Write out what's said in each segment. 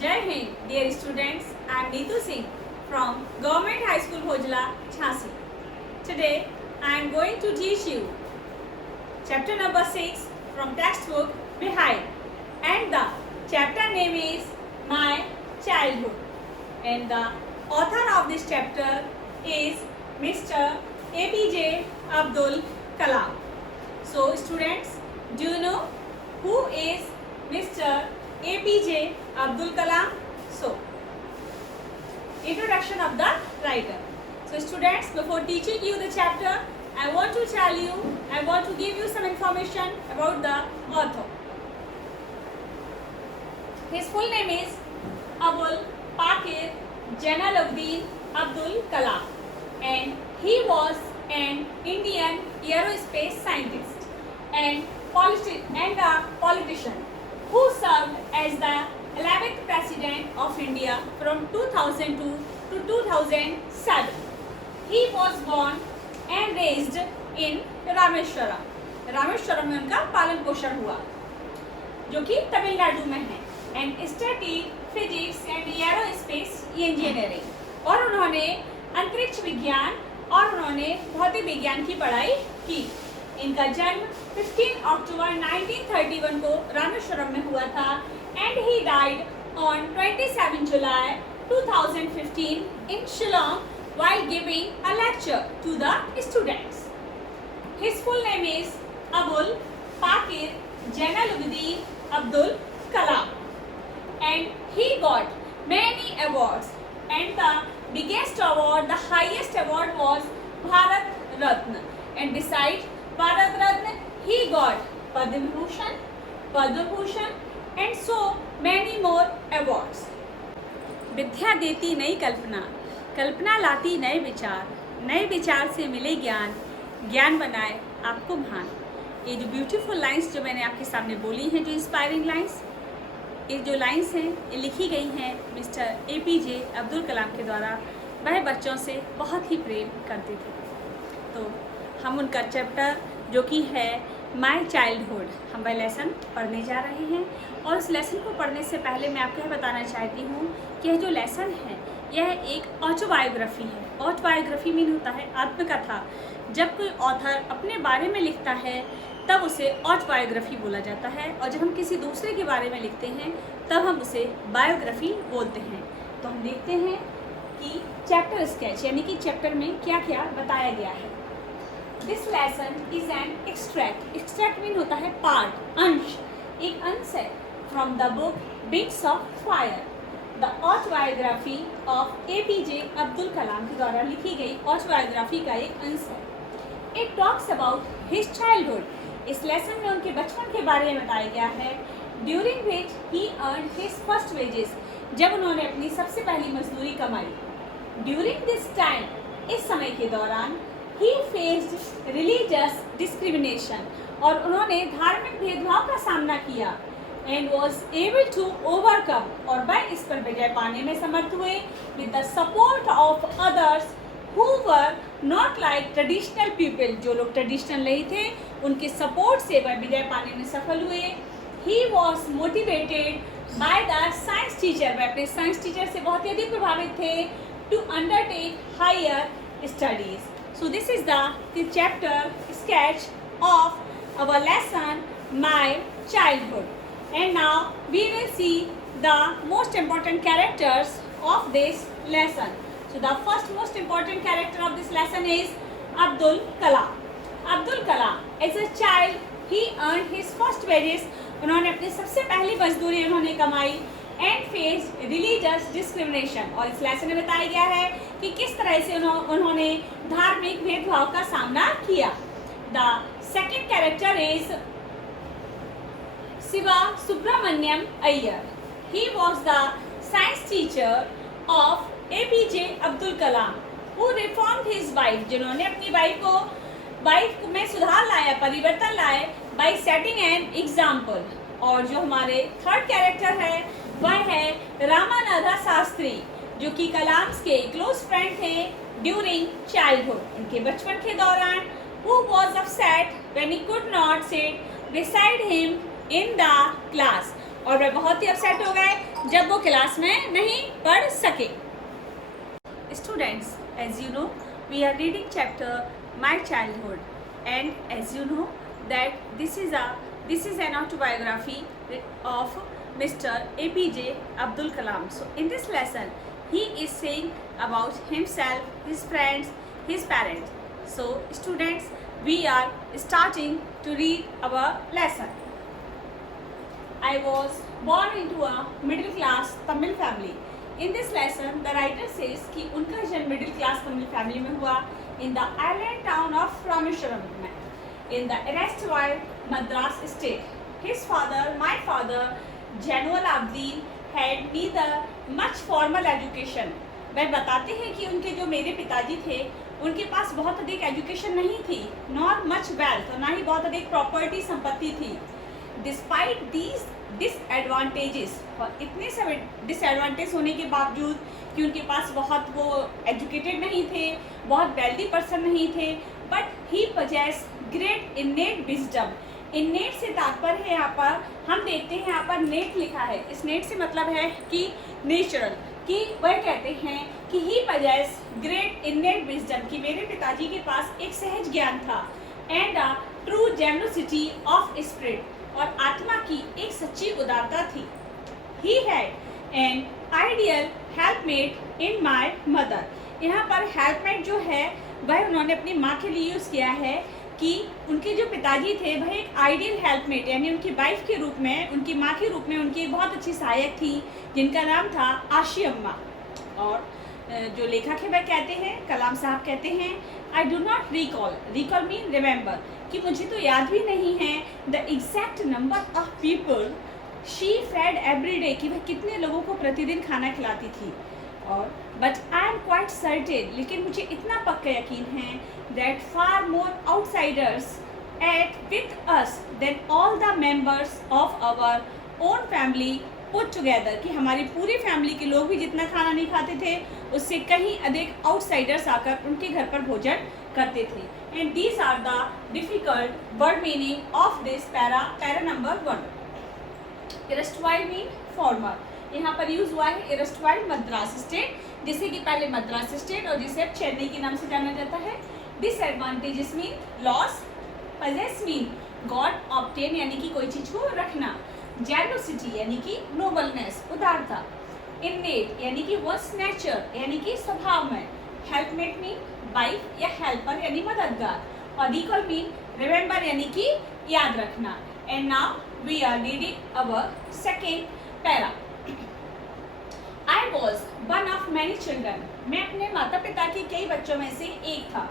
Jai Hind, dear students. I am Neetu Singh from Government High School Bhojla, Jhansi. Today I am going to teach you chapter number 6 from textbook Behind, and the chapter name is My Childhood, and the author of this chapter is Mr. APJ Abdul Kalam. So students, do you know who is Mr. APJ Abdul Kalam? So, introduction of the writer. So students, before teaching you the chapter, I want to give you some information about the author. His full name is Abul Pakir Jalaluddin Abdul Kalam, and he was an Indian aerospace scientist and a politician who served as the 11th President of India from 2002 to 2007. He was born and raised in Rameswaram. Rameswaram में उनका पालन पोषण हुआ, जो कि तमिलनाडु में है, and study physics and aerospace engineering, और उन्होंने अंतरिक्ष विज्ञान और उन्होंने भौतिक विज्ञान की पढ़ाई की. इनका जन्म 15 अक्टूबर 1931 को रामेश्वरम में हुआ था, and he died on 27 July 2015 in Shillong while giving a lecture to the students. His full name is Abul Pakir Jalaluddin Abdul Kalam, and he got many awards, and the biggest award, the highest award was Bharat Ratna, and besides Bharat Ratna he got Padma Bhushan and so many more awards. विद्या देती नई कल्पना, कल्पना लाती नए विचार से मिले ज्ञान, ज्ञान बनाए आपको महान. ये जो ब्यूटीफुल लाइंस जो मैंने आपके सामने बोली हैं, जो इंस्पायरिंग लाइंस, ये जो लाइंस हैं ये लिखी गई हैं मिस्टर APJ अब्दुल कलाम के द्वारा. वह बच्चों से बहुत ही प्रेम करते थे. तो हम उनका चैप्टर जो कि है माय चाइल्डहुड, हम वह लेसन पढ़ने जा रहे हैं. और उस लेसन को पढ़ने से पहले मैं आपको यह बताना चाहती हूँ कि यह जो लेसन है यह एक ऑटोबायोग्राफी है. ऑटोबायोग्राफी मीन होता है आत्मकथा. जब कोई ऑथर अपने बारे में लिखता है तब उसे ऑटोबायोग्राफी बोला जाता है, और जब हम किसी दूसरे के बारे में लिखते हैं तब हम उसे बायोग्राफी बोलते हैं. तो हम देखते हैं कि चैप्टर स्केच यानी कि चैप्टर में क्या क्या बताया गया है. This lesson is an extract. Extract mean होता है पार्ट, अंश. एक अंश है from the book Wings of Fire, the autobiography of APJ Abdul Kalam के द्वारा लिखी गई ऑटोबायोग्राफी का एक अंश है. It talks about his childhood. इस लेसन में उनके बचपन के बारे में बताया गया है. During which he earn his first wages, जब उन्होंने अपनी सबसे पहली मजदूरी कमाई. ड्यूरिंग दिस टाइम, इस समय के दौरान, ही फेस्ड रिलीजियस डिस्क्रिमिनेशन, और उन्होंने धार्मिक भेदभाव का सामना किया. And was able to overcome, और वह इस पर विजय पाने में समर्थ हुए. With the support of others who were not like traditional people, जो लोग ट्रेडिशनल नहीं थे उनके सपोर्ट से वह विजय पाने में सफल हुए. He was motivated by the science teacher, वह अपने साइंस टीचर से बहुत ही अधिक प्रभावित थे. To undertake higher studies. So this is the chapter sketch of our lesson My Childhood, and now we will see the most important characters of this lesson. So the first most important character of this lesson is Abdul Kalam. Abdul Kalam, as a child he earned his first wages. उन्होंने अपनी सबसे पहली मजदूरी उन्होंने कमाई. And face religious discrimination, और इस lesson में बताया गया है कि किस तरह से उन्होंने धार्मिक भेदभाव का सामना किया. The second character is Shiva Subramaniam Iyer. He was the science teacher of APJ Abdul Kalam who reformed his wife, जिन्होंने अपनी वाइफ में सुधार लाया, परिवर्तन लाए, बाय सेटिंग एन एग्जाम्पल. और जो हमारे थर्ड कैरेक्टर है वह है रामानाथा शास्त्री, जो कि कलाम के क्लोज फ्रेंड थे ड्यूरिंग चाइल्डहुड, उनके बचपन के दौरान. who was upset when he could not sit beside him in the class, और वह बहुत ही अपसेट हो गए जब वो क्लास में नहीं पढ़ सके। Students, as you know, we are reading chapter My Childhood, and as you know that this is an autobiography of Mr. APJ Abdul Kalam. So in this lesson, he is saying about himself, his friends, his parents. So students, we are starting to read our lesson. I was born into a middle class Tamil family. In this lesson, the writer says कि उनका जन्म middle class Tamil family में हुआ in the island town of Rameshwaram in the erstwhile Madras state. His father, my father, Jainul Abidin, had neither much formal education. वह बताते हैं कि उनके जो मेरे पिताजी थे उनके पास बहुत अधिक एजुकेशन नहीं थी, नॉट मच वेल्थ, और ना ही बहुत अधिक प्रॉपर्टी संपत्ति थी. डिस्पाइट दीज डिसएडवांटेजेस, और इतने सब डिसएडवांटेज होने के बावजूद कि उनके पास बहुत वो एजुकेटेड नहीं थे, बहुत वेल्दी पर्सन नहीं थे, but he possess great innate wisdom. इनेट से तात्पर्य है यहाँ पर, हम देखते हैं यहाँ पर नेट लिखा है, इस नेट से मतलब है कि नेचुरल, कि वह कहते हैं कि he possess great innate wisdom, कि मेरे पिताजी के पास एक सहज ज्ञान था, and a true generosity of spirit, और आत्मा की एक सच्ची उदारता थी. He had an ideal helpmate in my mother. यहाँ पर हेल्पमेट जो है वह उन्होंने अपनी माँ के लिए यूज़ किया है कि उनके जो पिताजी थे वह एक आइडियल हेल्पमेट यानी उनकी वाइफ के रूप में, उनकी माँ के रूप में उनकी बहुत अच्छी सहायक थी जिनका नाम था आशी अम्मा. और जो लेखक है वह कहते हैं, कलाम साहब कहते हैं, I do not recall, recall mean remember, कि मुझे तो याद भी नहीं है the exact number of people she fed every day, कि वह कितने लोगों को प्रतिदिन खाना खिलाती थी. और but I am quite certain, लेकिन मुझे इतना पक्का यकीन है that far more outsiders ate with us than all the members of our own family put together, कि हमारी पूरी फैमिली के लोग भी जितना खाना नहीं खाते थे उससे कहीं अधिक आउटसाइडर्स आकर उनके घर पर भोजन करते थे. And these are the difficult word meaning of this para number 1. Erstwhile mean former, यहाँ पर यूज हुआ है एरस्टवाइल मद्रास स्टेट, जिसे कि पहले मद्रास स्टेट और जिसे अब चेन्नई के नाम से जाना जाता है. Disadvantages mean loss, possess mean God, obtain यानी कि कोई चीज को रखना, जेनरोसिटी यानी कि नोबलनेस, उदारता, इनेट यानी कि वॉस नेचर यानी कि स्वभाव में, हेल्पमेट मीन वाइफ या हेल्पर यानी मददगार, और रिकॉल मीन रिमेंबर यानी कि याद रखना. And now we are reading our second para. I was one of many children, मैं अपने माता पिता के कई बच्चों में से एक था.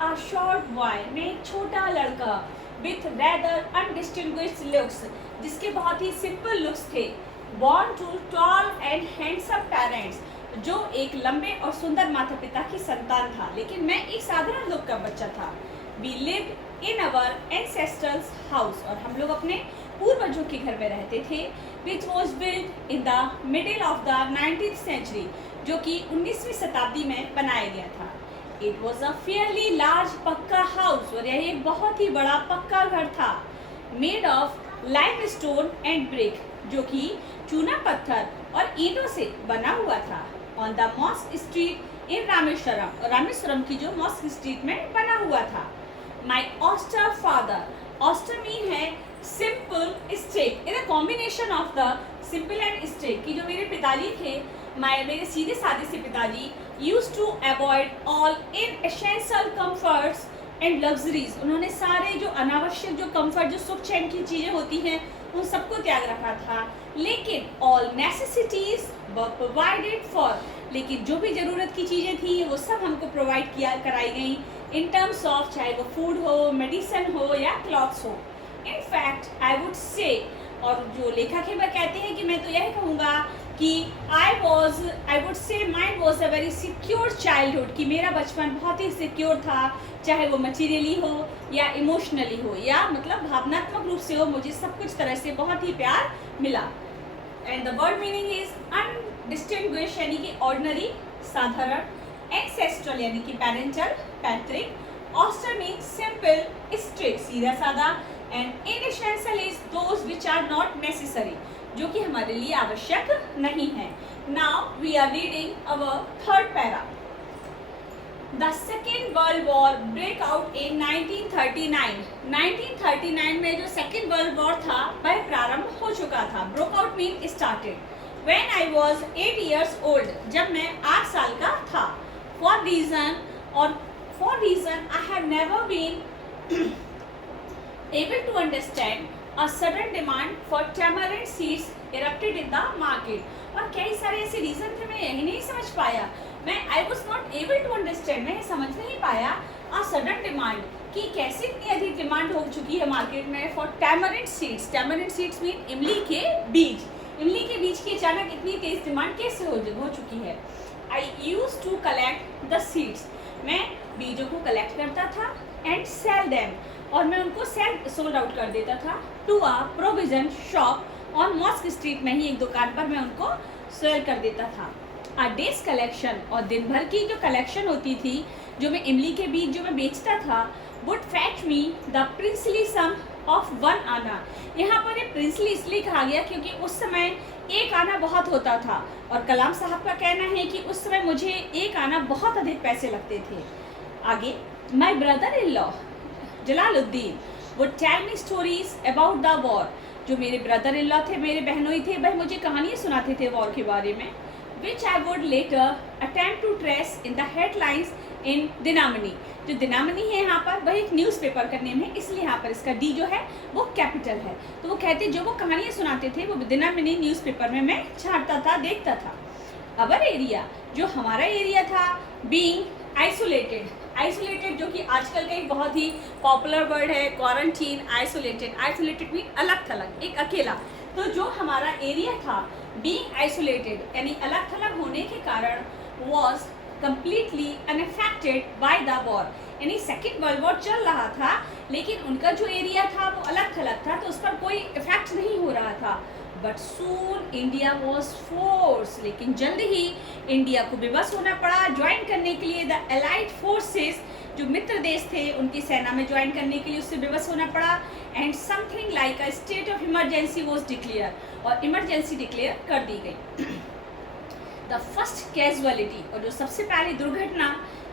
अ शॉर्ट बॉय, मैं एक छोटा लड़का, विथ रेदर अनडिस्टिंग्विश्ड लुक्स, जिसके बहुत ही सिंपल लुक्स थे. Born to tall and handsome parents, जो एक लंबे और सुंदर माता पिता की संतान था, लेकिन मैं एक साधारण लुक का बच्चा था. We lived in our ancestors house, और हम लोग अपने पूर्वजों के घर में रहते थे, which was build in the middle of the 19th century, जो कि 19वीं शताब्दी में बनाया गया था. It was a fairly large pucca house, और यह एक बहुत ही बड़ा पक्का घर था. Made of limestone and brick, जो कि चूना पत्थर और ईंटों से बना हुआ था. On the mosque street in Rameswaram, और रामेश्वरम की जो मॉस्क स्ट्रीट में बना हुआ था. माई ऑस्टर फादर, ऑस्टर मीन है simple straight, in a combination of the simple and straight, कि जो मेरे पिताजी थे, मेरे सीधे साधे से पिताजी use to avoid all inessential comforts and luxuries, उन्होंने सारे जो अनावश्यक जो कंफर्ट, जो सुख चैन की चीज़ें होती हैं उन सबको त्याग रखा था. लेकिन all necessities were provided for, लेकिन जो भी ज़रूरत की चीज़ें थी वो सब हमको प्रोवाइड कराई गई इन टर्म्स ऑफ, चाहे वो फूड हो, मेडिसिन हो या क्लॉथ्स हो. In fact I would say, और जो लेखक है वह कहते हैं कि मैं तो यह कहूँगा कि I would say mind was a very secure childhood, कि मेरा बचपन बहुत ही सिक्योर था, चाहे वो मटीरियली हो या इमोशनली हो, या मतलब भावनात्मक रूप से हो, मुझे सब कुछ तरह से बहुत ही प्यार मिला. And the word meaning is undistinguish यानी कि ऑर्डिनरी, साधारण, एंसेस्ट्रल यानी कि पैरेंटल, पैतृक, ऑस्टर मीन सिंपल, स्ट्रिक्ट सीधा साधा, and inessential is those which are not necessary, जो कि हमारे लिए आवश्यक नहीं है। Now we are reading our third para. The second world war break out in 1939। 1939 में जो सेकेंड वर्ल्ड वॉर था वह प्रारंभ हो चुका था। Broke out mean started When I was 8 years old, जब मैं 8 साल का था। For reason I have never been able to understand a sudden demand for tamarind seeds erupted in the market। और कई सारे ऐसे रीजन थे, मैं यही नहीं समझ पाया। I was not able to understand, मैं समझ नहीं पाया a sudden demand कि कैसे इतनी अधिक डिमांड हो चुकी है मार्केट में for tamarind seeds। tamarind seeds mean इमली के बीज। इमली के बीज की अचानक इतनी तेज डिमांड कैसे हो चुकी है। I used to collect the seeds। मैं बीजों को कलेक्ट करता था and sell them, और मैं उनको सोल्ड आउट कर देता था to a provision shop on mosque street में ही एक दुकान पर मैं उनको सेल कर देता था। A day's collection, और दिन भर की जो कलेक्शन होती थी, जो मैं इमली के बीज जो मैं बेचता था, would fetch me the princely sum of 1 आना। यहाँ पर ये प्रिंसली इसलिए कहा गया क्योंकि उस समय 1 आना बहुत होता था, और कलाम साहब का कहना है कि उस समय मुझे 1 आना बहुत अधिक पैसे लगते थे। आगे, my brother in law Jalaluddin would tell me stories about the war। जो मेरे ब्रदर इन लॉ थे, मेरे बहनोई थे, वह मुझे कहानियाँ सुनाते थे वॉर के बारे में। which I would later attempt to trace in the headlines in Dinamani. जो दिनामनी है यहाँ पर वह एक न्यूज़पेपर का नेम है, इसलिए यहाँ पर इसका डी जो है वो कैपिटल है। तो वो कहते जो वो कहानियाँ सुनाते थे वो दिनामनी न्यूज़पेपर में मैं छांटता था, देखता था। अवर एरिया, जो हमारा एरिया था, बीइंग आइसोलेटेड। आइसोलेटेड जो कि आजकल का एक बहुत ही पॉपुलर वर्ड है, क्वारंटीन, आइसोलेटेड। आइसोलेटेड मीन अलग थलग, एक अकेला। तो जो हमारा एरिया था बीइंग आइसोलेटेड यानी अलग थलग होने के कारण was completely unaffected by the war। यानी सेकेंड वर्ल्ड वॉर चल रहा था लेकिन उनका जो एरिया था वो अलग थलग था, तो उस पर कोई इफेक्ट नहीं हो रहा था। But soon India was force, लेकिन जल्द ही इंडिया को विवश होना पड़ा ज्वाइन करने के लिए द एलाइड फोर्सेस। जो मित्र देश थे उनकी सेना में ज्वाइन करने के लिए उससे विवश होना पड़ा। And something like a state of emergency was declare, और इमरजेंसी डिक्लेयर कर दी गई। द फर्स्ट कैजुअलिटी, और जो सबसे पहली दुर्घटना,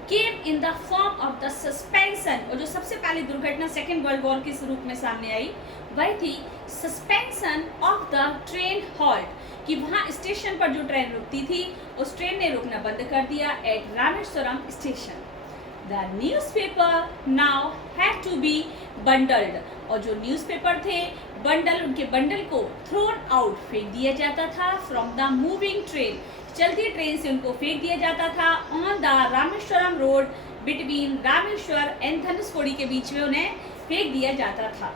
came in the form of the suspension, और जो सबसे पहली दुर्घटना सेकेंड वर्ल्ड वॉर के रूप में सामने आई वह थी suspension of the train halt, कि वहाँ स्टेशन पर जो ट्रेन रुकती थी उस ट्रेन ने रुकना बंद कर दिया at Rameswaram station. The newspaper now had to be bundled, और जो न्यूज़पेपर थे बंडल, उनके बंडल को थ्रोन आउट, फेंक दिया जाता था फ्रॉम द मूविंग ट्रेन, चलती ट्रेन से उनको फेंक दिया जाता था on the Rameswaram road between Rameshwar and Dhanushkodi के बीच में उन्हें फेंक दिया जाता था।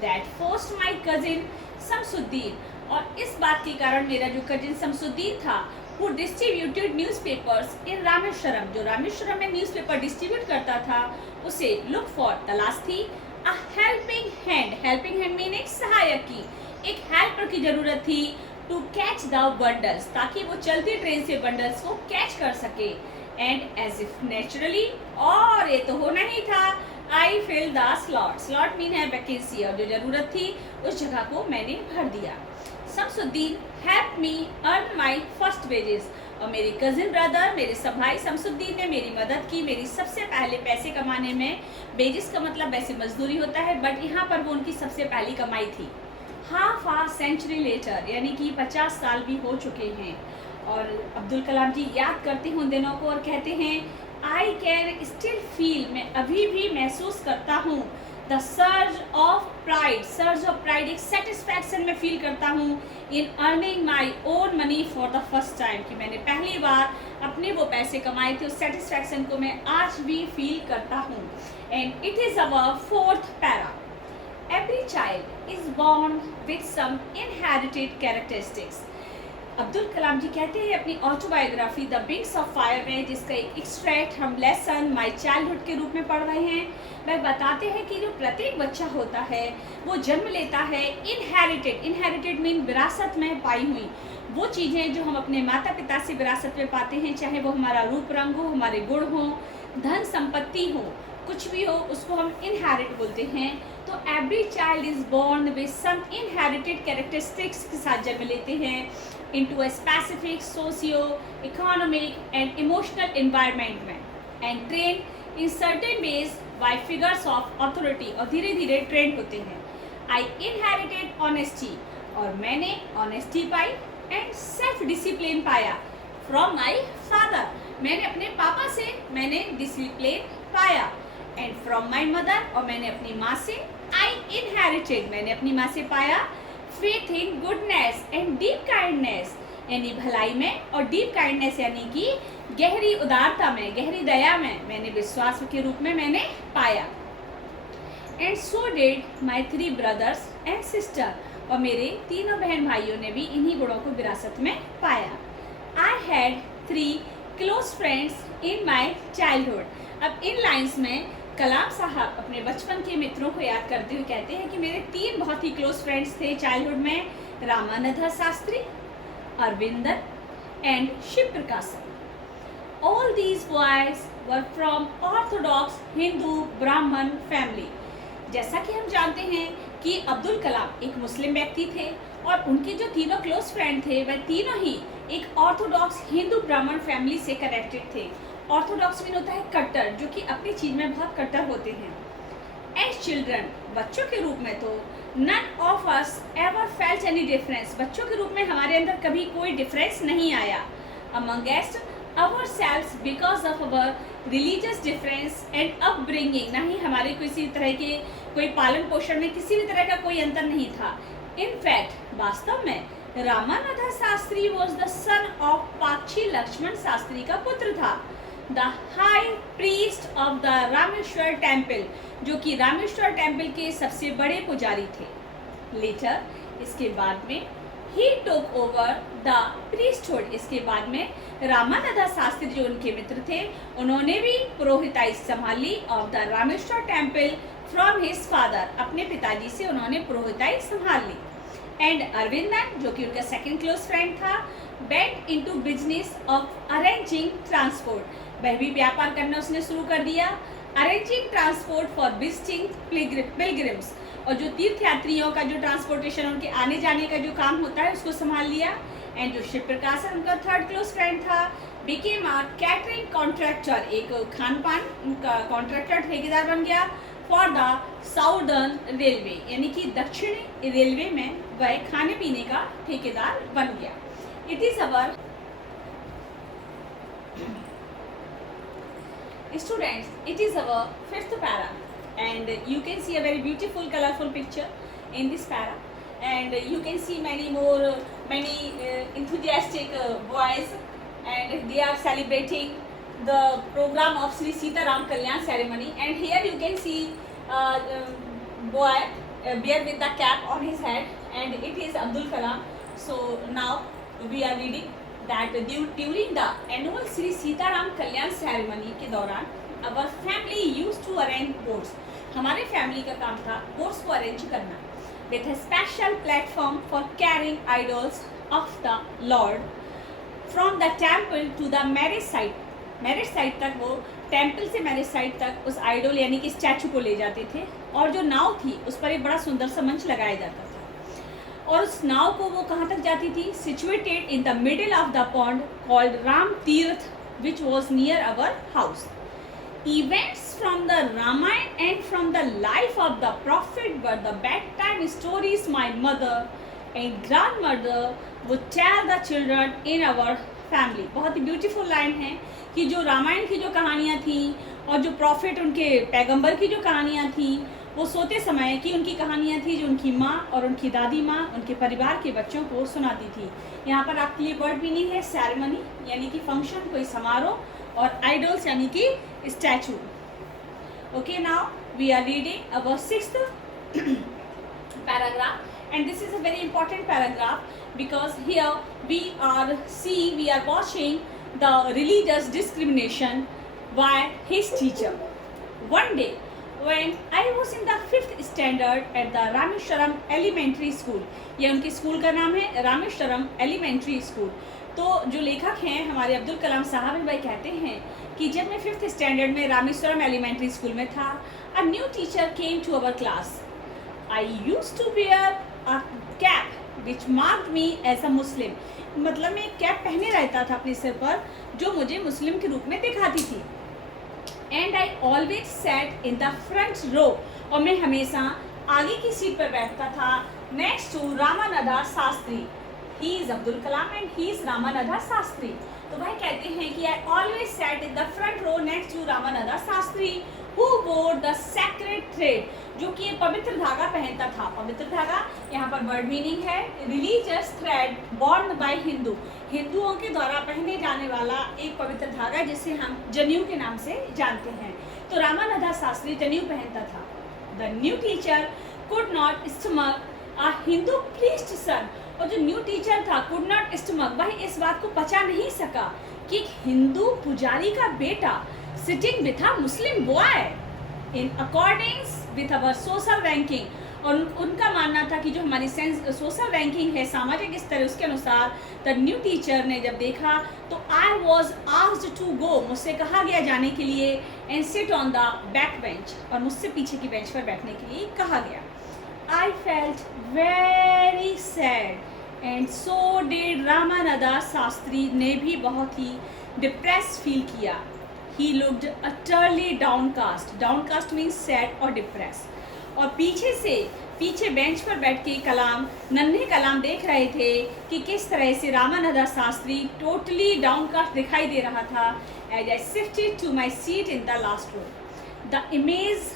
That forced my cousin Shamsuddin, और इस बात के कारण मेरा जो कजिन शमसुद्दीन था who distributed newspapers in Rameswaram, जो रामेश्वरम में न्यूज़पेपर डिस्ट्रीब्यूट करता था, उसे look for, तलाश थी, a helping hand। helping hand mean एक सहायक की, एक हेल्पर की जरूरत थी टू कैच द बंडल्स, ताकि वो चलती ट्रेन से बंडल्स को कैच कर सके। एंड एज इफ नेचुरली, और ये तो होना ही था, आई fill the slot. Slot mean है वैकेंसी, और जो जरूरत थी उस जगह को मैंने भर दिया। Shamsuddin help me earn my first wages, और मेरे कजिन ब्रदर, मेरे सब भाई शमसुद्दीन ने मेरी मदद की मेरी सबसे पहले पैसे कमाने में। वेजेस का मतलब वैसे मजदूरी होता है, बट यहाँ पर वो उनकी सबसे पहली कमाई थी। हाफ आ सेंचुरी लेटर, यानी कि 50 साल भी हो चुके हैं, और अब्दुल कलाम जी याद करते हैं उन दिनों को और कहते हैं आई कैन स्टिल फील, मैं अभी भी महसूस करता हूँ, the surge of pride. Surge of pride एक सेटिस्फैक्शन में फील करता हूँ in earning my own money for the first time, कि मैंने पहली बार अपने वो पैसे कमाए थे, उस सेटिस्फैक्शन को मैं आज भी फील करता हूँ। And it is our fourth para. Every child is born with some inherited characteristics। Abdul Kalam ji कहते हैं अपनी autobiography the Wings of Fire में, जिसका एक एक्सट्रैक्ट हम लेसन माई चाइल्डहुड के रूप में पढ़ रहे हैं, वह बताते हैं कि जो प्रत्येक बच्चा होता है वो जन्म लेता है इनहेरिटेड। इनहेरिटेड मीन विरासत में पाई हुई वो चीज़ें जो हम अपने माता पिता से विरासत में पाते हैं, चाहे वो हमारा रूप रंग हो, हमारे गुण हो, धन संपत्ति हो, कुछ भी हो, उसको हम इनहेरिट बोलते हैं। तो every child is born with some inherited characteristics के साथ जन्म लेते हैं into a specific socio economic and emotional environment में and train in certain ways by figures of authority, और धीरे धीरे ट्रेंड होते हैं। आई इनहेरिटेड ऑनेस्टी, और मैंने honesty pi, and self discipline पाया फ्रॉम माई फादर, मैंने अपने पापा से मैंने डिसिप्लिन पाया, एंड फ्रॉम माई मदर, और मैंने अपनी माँ से आई इनहेरिटेड, मैंने अपनी माँ से पाया faith in goodness and deep kindness, यानी भलाई में, और डीप काइंडनेस यानी कि गहरी उदारता में, गहरी दया में मैंने विश्वास के रूप में मैंने पाया। And so did my 3 brothers and sister, और मेरे तीनों बहन भाइयों ने भी इन्हीं गुणों को विरासत में पाया। I had 3 close friends in my childhood. अब इन लाइन्स में कलाम साहब अपने बचपन के मित्रों को याद करते हुए कहते हैं कि मेरे 3 बहुत ही क्लोज फ्रेंड्स थे चाइल्डहुड में, रामानंद शास्त्री, अरविंदन एंड शिव प्रकाशन। All these boys were from Orthodox Hindu Brahman family. जैसा कि हम जानते हैं कि अब्दुल कलाम एक मुस्लिम व्यक्ति थे और उनके जो तीनों क्लोज फ्रेंड थे वह तीनों ही एक ऑर्थोडॉक्स हिंदू ब्राह्मण फैमिली से कनेक्टेड थे। ऑर्थोडॉक्स मीन होता है कट्टर, जो कि अपनी चीज में बहुत कट्टर होते हैं। एज चिल्ड्रन, बच्चों के रूप में तो none of us ever felt any difference, बच्चों के रूप में हमारे अंदर कभी कोई डिफरेंस नहीं आया। Amongst ourselves because of our religious difference and upbringing, ना ही हमारे किसी तरह के कोई पालन पोषण में किसी भी तरह का कोई अंतर नहीं था। In fact, वास्तव में Ramanand Shastri was the son of Pakshi Lakshman Shastri का पुत्र था, the high priest of the Rameshwar temple, जो कि रामेश्वर टेम्पल के सबसे बड़े पुजारी थे। Later, इसके बाद में He took over the priesthood, इसके बाद में रामानंद शास्त्री जो उनके मित्र थे उन्होंने भी पुरोहिताई संभाली of the Rameshwar temple from his father, अपने पिताजी से उन्होंने पुरोहिताई संभाल ली। एंड अरविंदन, जो कि उनका सेकंड क्लोज फ्रेंड था, went into business of arranging transport, वह भी व्यापार करना उसने शुरू कर दिया। Arranging transport for visiting pilgrims, और जो तीर्थयात्रियों का जो ट्रांसपोर्टेशन, उनके आने जाने का जो काम होता है उसको संभाल लिया। एंड जो शिव प्रकाश उनका थर्ड क्लोज फ्रेंड था, बिकेम अ कैटरिंग कॉन्ट्रैक्टर, एक खान पान का कॉन्ट्रैक्टर ठेकेदार बन गया फॉर द साउदर्न रेलवे, यानी कि दक्षिणी रेलवे में वह खाने पीने का ठेकेदार बन गया। It is our students, it is our 5th para, and you can see a very beautiful colorful picture in this para, and you can see many enthusiastic boys, and they are celebrating the program of Sri Sita Ram Kalyan ceremony, and here you can see boy bear with the cap on his head, and it is Abdul Kalam. So now we are reading that during the annual Sri Sita Ram Kalyan ceremony के दौरान our family used to arrange boats, हमारे family का काम था boats को arrange करना, with a special platform for carrying idols of the Lord from the temple to the marriage site. Marriage site तक, वो टेम्पल से मैरिज साइट तक उस आइडल यानी कि स्टैचू को ले जाते थे, और जो नाव थी उस पर एक बड़ा सुंदर सा मंच लगाया जाता था, और उस नाव को वो कहाँ तक जाती थी, situated in the middle of the pond called Ram Tirtha which was near our house. Events from the Ramayana and from the life of the prophet were the bed time stories my mother and grand mother would tell the children in our family. बहुत ही beautiful line है कि जो रामायण की जो कहानियाँ थी और जो प्रॉफिट उनके पैगंबर की जो कहानियाँ थी, वो सोते समय की उनकी कहानियाँ थी जो उनकी माँ और उनकी दादी माँ उनके परिवार के बच्चों को सुनाती थी। यहाँ पर आपके लिए वर्ड मीनिंग है सेरेमनी यानी कि फंक्शन, कोई समारोह, और आइडल्स यानी कि statue. Okay, now we are reading our 6th paragraph, and this is a very important paragraph because here we are watching the religious discrimination by his teacher. One day when I was in the 5th standard at the Rameshwaram Elementary School, ये उनके school का नाम है Rameswaram elementary school. तो जो लेखक हैं हमारे अब्दुल कलाम साहब भाई कहते हैं कि जब मैं 5th स्टैंडर्ड में रामेश्वरम एलिमेंट्री स्कूल में था, a new teacher came to our class, I used to wear a cap which marked me as a Muslim, मतलब मैं एक कैप पहने रहता था अपने सिर पर जो मुझे मुस्लिम के रूप में दिखाती थी। And I always sat in the front row, और मैं हमेशा आगे की सीट पर बैठता था next to Ramananda Shastri. He is Abdul Kalam and he is Ramananda Shastri. तो भाई कहते हैं कि I always sat in the front row next to Ramananda Shastri who wore the sacred thread, जो कि पवित्र धागा पहनता था। पवित्र धागा यहाँ पर वर्ड मीनिंग है religious thread born by Hindu, हिंदुओं के द्वारा पहने जाने वाला एक पवित्र धागा जिसे हम जनेऊ के नाम से जानते हैं। तो रामानंदा शास्त्री जनेऊ पहनता था। The new teacher could not stomach a Hindu priest son, और जो न्यू टीचर था कुड नॉट स्टमक, भाई इस बात को पचा नहीं सका कि एक हिंदू पुजारी का बेटा sitting with a Muslim boy in according with our social ranking, और उनका मानना था कि जो हमारी सोशल रैंकिंग है, सामाजिक स्तर, उसके अनुसार द न्यू टीचर ने जब देखा तो I was asked to go, मुझसे कहा गया जाने के लिए, and sit on the back bench, और मुझसे पीछे की बेंच पर बैठने के लिए कहा गया। I felt very sad and so did Ramananda Shastri ने भी बहुत ही डिप्रेस फील किया। He looked utterly downcast, downcast means sad और depressed, और पीछे बेंच पर बैठ के नन्हे कलाम देख रहे थे कि किस तरह से रामानंदा शास्त्री टोटली डाउनकास्ट दिखाई दे रहा था। As I shifted to my seat in the last row, the image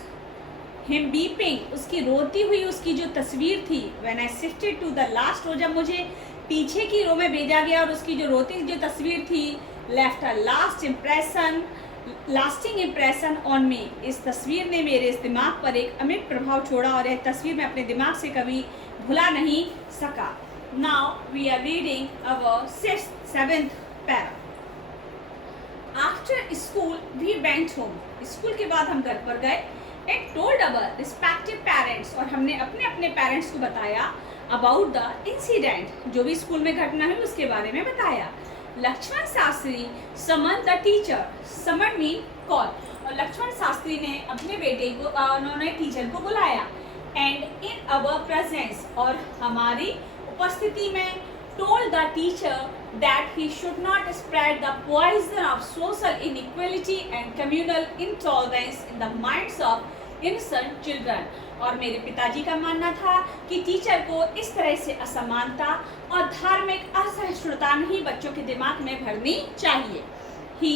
him weeping, उसकी रोती हुई उसकी जो तस्वीर थी, when I shifted to the last row, जब मुझे पीछे की रो में भेजा गया और उसकी जो रोती जो तस्वीर थी, left a lasting impression on me, इस तस्वीर ने मेरे इस दिमाग पर एक अमिट प्रभाव छोड़ा और यह तस्वीर मैं अपने दिमाग से कभी भुला नहीं सका। Now we are reading our 7th para. After school we went home, school के बाद हम घर पर गए। And told our respective parents, और हमने अपने अपने पेरेंट्स को बताया अबाउट द इंसिडेंट, जो भी स्कूल में घटना हुई उसके बारे में बताया। Lakshmana Shastri summon the teacher, summon mean call, और लक्ष्मण शास्त्री ने अपने बेटे को उन्होंने टीचर को बुलाया। एंड इन अवर प्रेजेंस, और हमारी उपस्थिति में, told the teacher that he should not spread the poison of social inequality and communal intolerance in the minds of innocent children, और मेरे पिताजी का मानना था कि टीचर को इस तरह से असमानता और धार्मिक असहिष्णुता नहीं बच्चों के दिमाग में भरनी चाहिए। He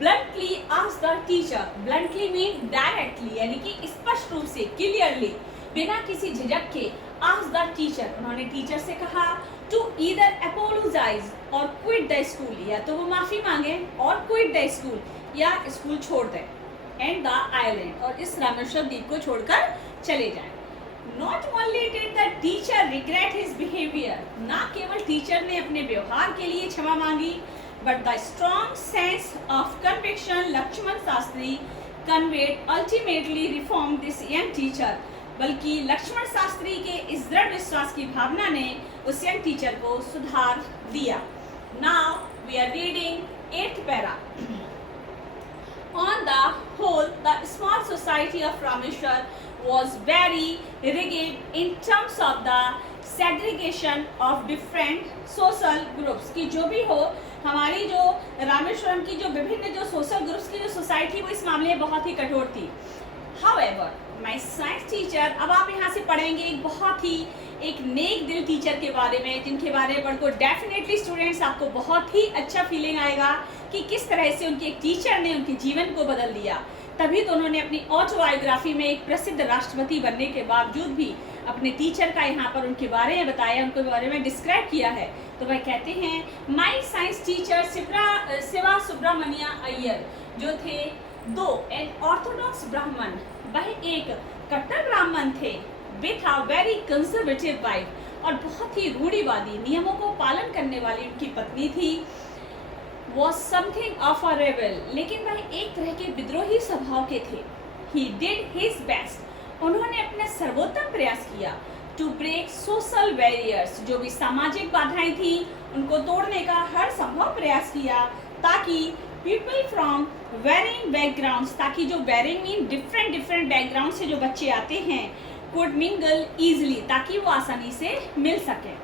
bluntly asked the teacher, bluntly mean directly, यानी कि स्पष्ट रूप से, clearly, बिना किसी झिझक के, asked the teacher, उन्होंने टीचर से कहा to either apologize और quit the school, या तो वो माफी मांगे और quit the school, या स्कूल छोड़ दें, and the island, और इस रामेश्वर द्वीप को छोड़कर चले जाएं। Not only did the teacher regret his behavior, ना केवल टीचर ने अपने व्यवहार के लिए क्षमा मांगी, but the strong sense of conviction Lakshman Shastri conveyed ultimately reformed this young teacher, बल्कि लक्ष्मण शास्त्री के इस दृढ़ विश्वास की भावना ने उस यंग टीचर को सुधार दिया। Now we are reading 8th para. On the whole, the small society of Rameshwar was very rigid in terms of the segregation of different social groups, कि जो भी हो हमारी जो रामेश्वरम की जो विभिन्न जो सोशल ग्रुप्स की जो सोसाइटी वो इस मामले में बहुत ही कठोर थी। However, my science teacher, अब आप यहाँ से पढ़ेंगे एक बहुत ही एक नेक दिल टीचर के बारे में, जिनके बारे में पढ़कर डेफिनेटली स्टूडेंट्स आपको बहुत ही अच्छा फीलिंग आएगा कि किस तरह से उनके एक टीचर ने उनके जीवन को बदल दिया। तभी तो उन्होंने अपनी ऑटोबायोग्राफी में एक प्रसिद्ध राष्ट्रपति बनने के बावजूद भी अपने टीचर का यहाँ पर उनके बारे में बताया, उनके बारे में डिस्क्राइब किया है। तो वह कहते हैं माई साइंस टीचर शिवा सुब्रमण्या अय्यर जो थे दो एन ऑर्थोडॉक्स ब्राह्मण, वह एक कट्टर ब्राह्मण थे, with a very conservative wife, और बहुत ही रूढ़िवादी नियमों को पालन करने वाली उनकी पत्नी थी। Was something of a rebel, लेकिन वह एक तरह के विद्रोही स्वभाव के थे। ही डिड हिज बेस्ट, उन्होंने अपना सर्वोत्तम प्रयास किया टू ब्रेक सोशल बैरियर्स, जो भी सामाजिक बाधाएं थी उनको तोड़ने का हर संभव प्रयास किया, ताकि पीपल फ्रॉम वेरिंग बैकग्राउंड्स, ताकि जो वेरिंग मीन डिफरेंट बैकग्राउंड से जो बच्चे आते हैं, could mingle easily, ताकि वो आसानी से मिल सके.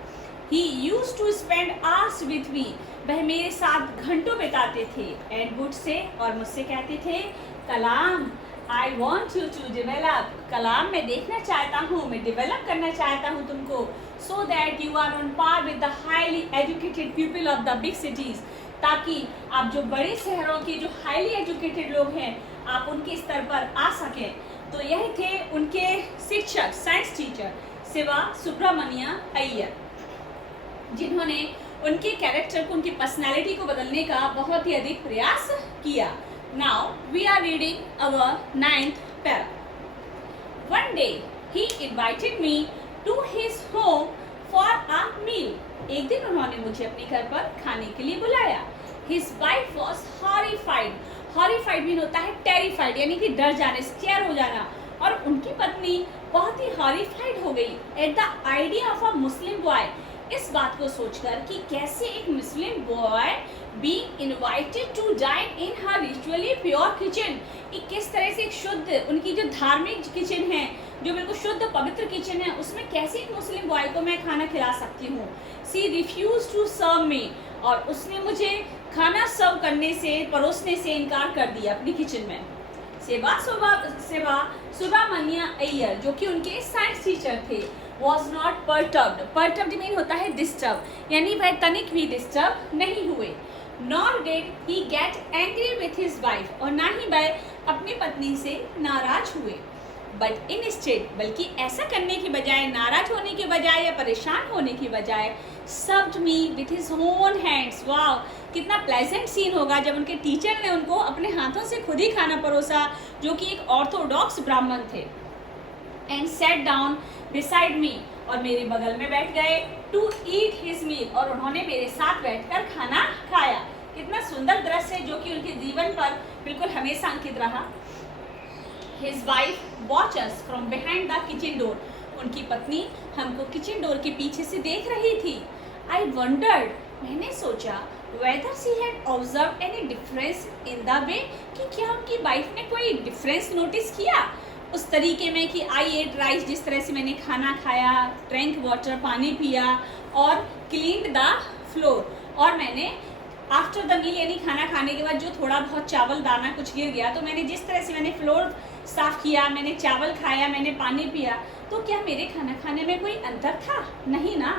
He used to spend hours with me. वह मेरे साथ घंटों बिताते थे. And would say, और मुझसे कहते थे, कलाम, I want you to develop. कलाम, मैं देखना चाहता हूँ, मैं develop करना चाहता हूँ तुमको, so that you are on par with the highly educated people of the big cities. ताकि आप जो बड़े शहरों के जो हाईली एजुकेटेड लोग हैं, आप उनके स्तर पर आ सकें. तो यही थे उनके शिक्षक, साइंस टीचर शिवा सुब्रमण्य अय्यर, जिन्होंने उनके कैरेक्टर को, उनकी पर्सनैलिटी को बदलने का बहुत ही अधिक प्रयास किया. Now we are reading our 9th para. One day he invited me to his home for a meal. एक दिन उन्होंने मुझे अपने घर पर खाने के लिए बुलाया. His wife was horrified. Horrified mean होता है terrified, यानी कि डर जाने, स्केयर हो जाना. और उनकी पत्नी बहुत ही horrified हो गई at the idea of a Muslim boy. इस बात को सोचकर कि कैसे एक मुस्लिम boy being invited to dine in her ritually pure kitchen. किस तरह से एक शुद्ध, उनकी जो धार्मिक किचन है, जो बिल्कुल शुद्ध पवित्र किचन है, उसमें कैसे एक मुस्लिम बॉय को मैं खाना खिला सकती हूँ. She refused to serve me. और उसने मुझे खाना सर्व करने से, परोसने से इनकार कर दिया अपनी किचन में. शिवा सुब्रमण्य अय्यर, जो कि उनके साइंस टीचर थे, was not perturbed. Perturbed mean होता है डिस्टर्ब, यानी वह तनिक भी डिस्टर्ब नहीं हुए. Nor did he get angry with his wife. और ना ही वह अपनी पत्नी से नाराज हुए. But instead, बल्कि ऐसा करने के बजाय, नाराज होने के बजाय या परेशान होने के बजाय, served me with his own hands. वाह, कितना प्लेजेंट सीन होगा जब उनके टीचर ने उनको अपने हाथों से खुद ही खाना परोसा, जो कि एक ऑर्थोडॉक्स ब्राह्मण थे. And sat down beside me. और मेरे बगल में बैठ गए. To eat his meal. और उन्होंने मेरे साथ बैठकर खाना खाया. कितना सुंदर दृश्य जो कि उनके जीवन पर बिल्कुल हमेशा अंकित रहा. His wife watched us from behind the kitchen door. उनकी पत्नी हमको किचन डोर के पीछे से देख रही थी. I wondered. मैंने सोचा whether she had observed any difference in the way, कि क्या उनकी वाइफ ने कोई डिफरेंस नोटिस किया उस तरीके में कि I ate rice, जिस तरह से मैंने खाना खाया, drank water, पानी पिया, और cleaned the floor. और मैंने आफ्टर द मील, यानी खाना खाने के बाद जो थोड़ा बहुत चावल दाना कुछ गिर गया, तो मैंने जिस तरह से मैंने फ्लोर साफ किया, मैंने चावल खाया, मैंने पानी पिया, तो क्या मेरे खाना खाने में कोई अंतर था? नहीं ना.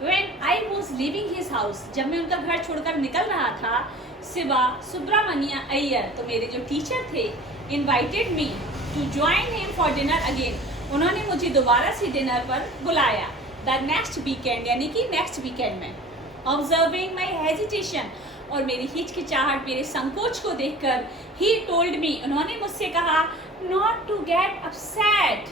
When I was leaving his house, जब मैं उनका घर छोड़कर निकल रहा था, शिवा सुब्रमण्य अय्यर, तो मेरे जो टीचर थे, invited me to join him for dinner again. उन्होंने मुझे दोबारा से डिनर पर बुलाया. The next weekend, यानी कि नेक्स्ट वीकेंड में. Observing my hesitation, और मेरी हिचकिचाहट, मेरे संकोच को देखकर, he told me, उन्होंने मुझसे कहा, not to get upset,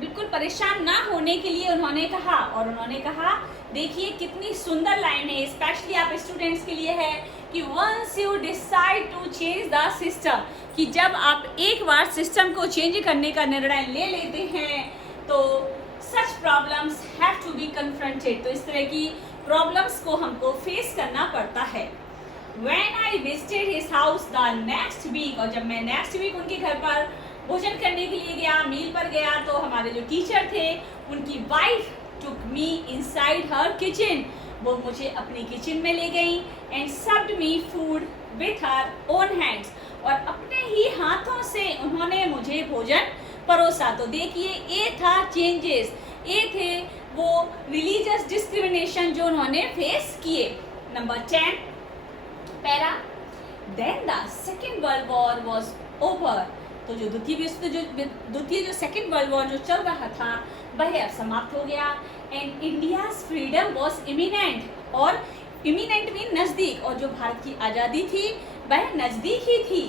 बिल्कुल परेशान ना होने के लिए उन्होंने कहा. और उन्होंने कहा, देखिए कितनी सुंदर लाइन है, स्पेशली आप स्टूडेंट्स के लिए है, कि once you decide to change the system, कि जब आप एक बार सिस्टम को चेंज करने का निर्णय ले लेते हैं, तो such problems have to be confronted. तो इस तरह की प्रॉब्लम्स को हमको फेस करना पड़ता है. When I visited his house the next week, और जब मैं नेक्स्ट वीक उनके घर पर भोजन करने के लिए गया, मील पर गया, तो हमारे जो टीचर थे, उनकी wife took me inside her kitchen. वो मुझे अपनी किचन में ले गई. And served me food with her own hands. और अपने ही हाथों से उन्होंने मुझे भोजन परोसा. तो देखिए, ये था चेंजेस, ये थे वो रिलीजियस डिस्क्रिमिनेशन जो उन्होंने फेस किए. Number 10 para. Then the second world war was over. तो जो द्वितीय जो सेकेंड वर्ल्ड वॉर जो चल रहा था, वह अब समाप्त हो गया. And India's freedom was imminent. और इमिनेंट मीन नज़दीक, और जो भारत की आज़ादी थी वह नज़दीक ही थी.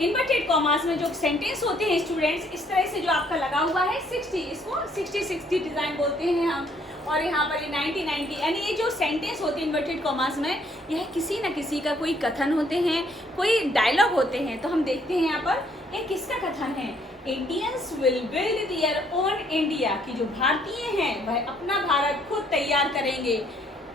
इन्वर्टेड कॉमास में जो सेंटेंस होते हैं स्टूडेंट्स, इस तरह से जो आपका लगा हुआ है 60, इसको 60-60 डिज़ाइन बोलते हैं हम. और यहाँ पर ये 90-90, यानी ये जो सेंटेंस होते हैं इन्वर्टेड कॉमास में, यह किसी न किसी का कोई कथन होते हैं, कोई डायलॉग होते हैं. तो हम देखते हैं यहाँ पर ये किसका कथन है. Indians will build their own India, कि जो भारतीय हैं वह अपना भारत खुद तैयार करेंगे.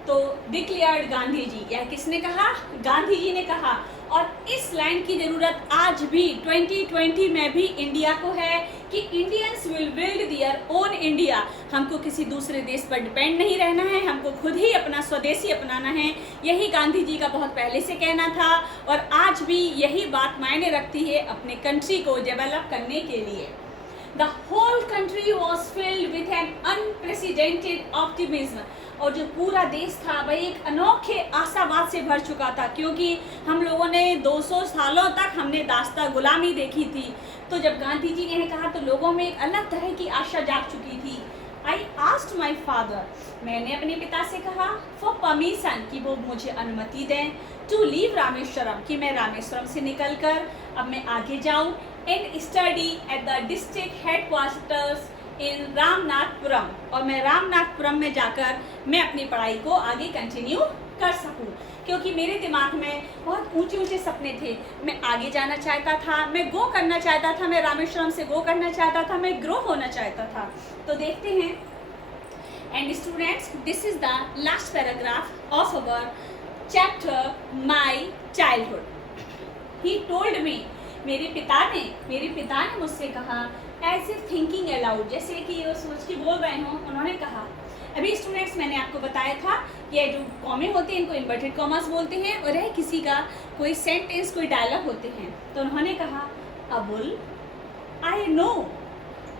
तो डिक्लेयर्ड गांधी जी, यह किसने कहा? गांधी जी ने कहा। और इस लाइन की ज़रूरत आज भी 2020 में भी इंडिया को है कि Indians will build their own India. हमको किसी दूसरे देश पर डिपेंड नहीं रहना है, हमको खुद ही अपना स्वदेशी अपनाना है। यही गांधी जी का बहुत पहले से कहना था और आज भी यही बात मायने रखती है अपने कंट्री को डेवलप करने के लिए। The whole country was filled with an unprecedented optimism। और जो पूरा देश था वह एक अनोखे आशावाद से भर चुका था, क्योंकि हम लोगों ने 200 सालों तक हमने दास्तां गुलामी देखी थी। तो जब गांधी जी ने कहा तो लोगों में एक अलग तरह की आशा जाग चुकी थी। I asked my father, मैंने अपने पिता से कहा, for permission, कि वो मुझे अनुमति दें, to leave रामेश्वरम, कि मैं रामेश्वरम से निकलकर अब मैं आगे जाऊं, and study at the district headquarters in Ramanathapuram, और मैं रामनाथपुरम में जाकर मैं अपनी पढ़ाई को आगे कंटिन्यू कर सकूं। क्योंकि मेरे दिमाग में बहुत ऊंचे ऊंचे सपने थे। मैं आगे जाना चाहता था, मैं गो करना चाहता था, मैं रामेश्वरम से गो करना चाहता था, मैं ग्रो होना चाहता था। तो देखते हैं। And students, this is the last paragraph of our chapter my childhood. He told me, मेरे पिता ने मुझसे कहा, एज इफ थिंकिंग अलाउड, जैसे कि वो सोच के बोल रहे हों। उन्होंने कहा, अभी स्टूडेंट्स मैंने आपको बताया था ये जो कॉमे होते हैं इनको इन्वर्टेड कॉमास बोलते हैं, और यह किसी का कोई सेंटेंस, कोई डायलॉग होते हैं। तो उन्होंने कहा, Abul, I know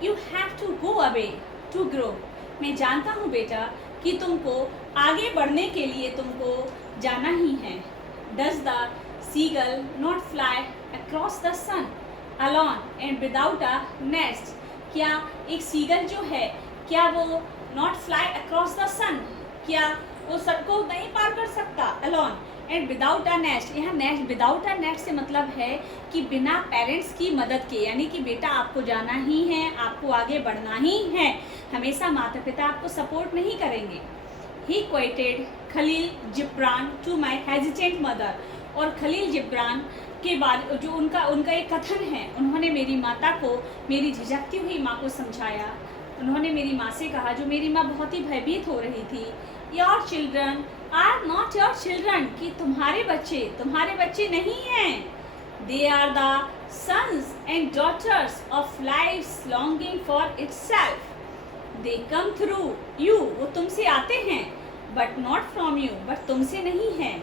you have to go away to grow. मैं जानता हूँ बेटा कि तुमको आगे बढ़ने के लिए तुमको जाना ही है। Does the seagull not fly across the sun alone and without a nest. क्या एक सीगल जो है, क्या वो not fly across the sun, क्या वो सन को नहीं पार कर सकता? Alone and without a nest, यहाँ नेस्ट, विदाउट अ नेस्ट से मतलब है कि बिना पेरेंट्स की मदद के, यानी कि बेटा आपको जाना ही है, आपको आगे बढ़ना ही है, हमेशा माता पिता आपको सपोर्ट नहीं करेंगे। He quoted Khalil Gibran to my hesitant mother. और खलील जिब्रान के बाद जो उनका एक कथन है, उन्होंने मेरी माता को, मेरी झिझकती हुई माँ को समझाया। उन्होंने मेरी माँ से कहा, जो मेरी माँ बहुत ही भयभीत हो रही थी, your children are not your children, कि तुम्हारे बच्चे नहीं हैं। They are the sons and daughters of life's longing for itself. They come through you, वो तुमसे आते हैं, but not from you, but तुमसे नहीं है।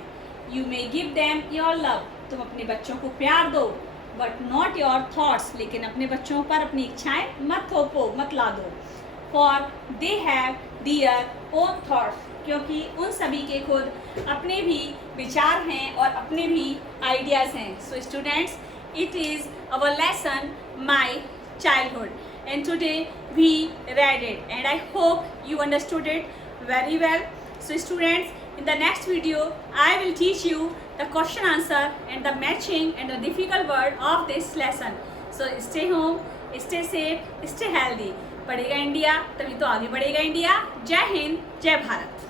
You may give them your love, तुम अपने बच्चों को प्यार दो, बट नॉट योर थॉट्स, लेकिन अपने बच्चों पर अपनी इच्छाएं मत थोपो, मत ला दो। For they have their own thoughts, क्योंकि उन सभी के खुद अपने भी विचार हैं और अपने भी आइडियाज़ हैं। So students, it is our lesson my childhood, and today we read it, and I hope you understood it very well. So students, in the next video I will teach you the question answer and the matching and the difficult word of this lesson. So stay home, stay safe, stay healthy. पढ़ेगा India तभी तो आगे बढ़ेगा India. जय हिंद, जय भारत।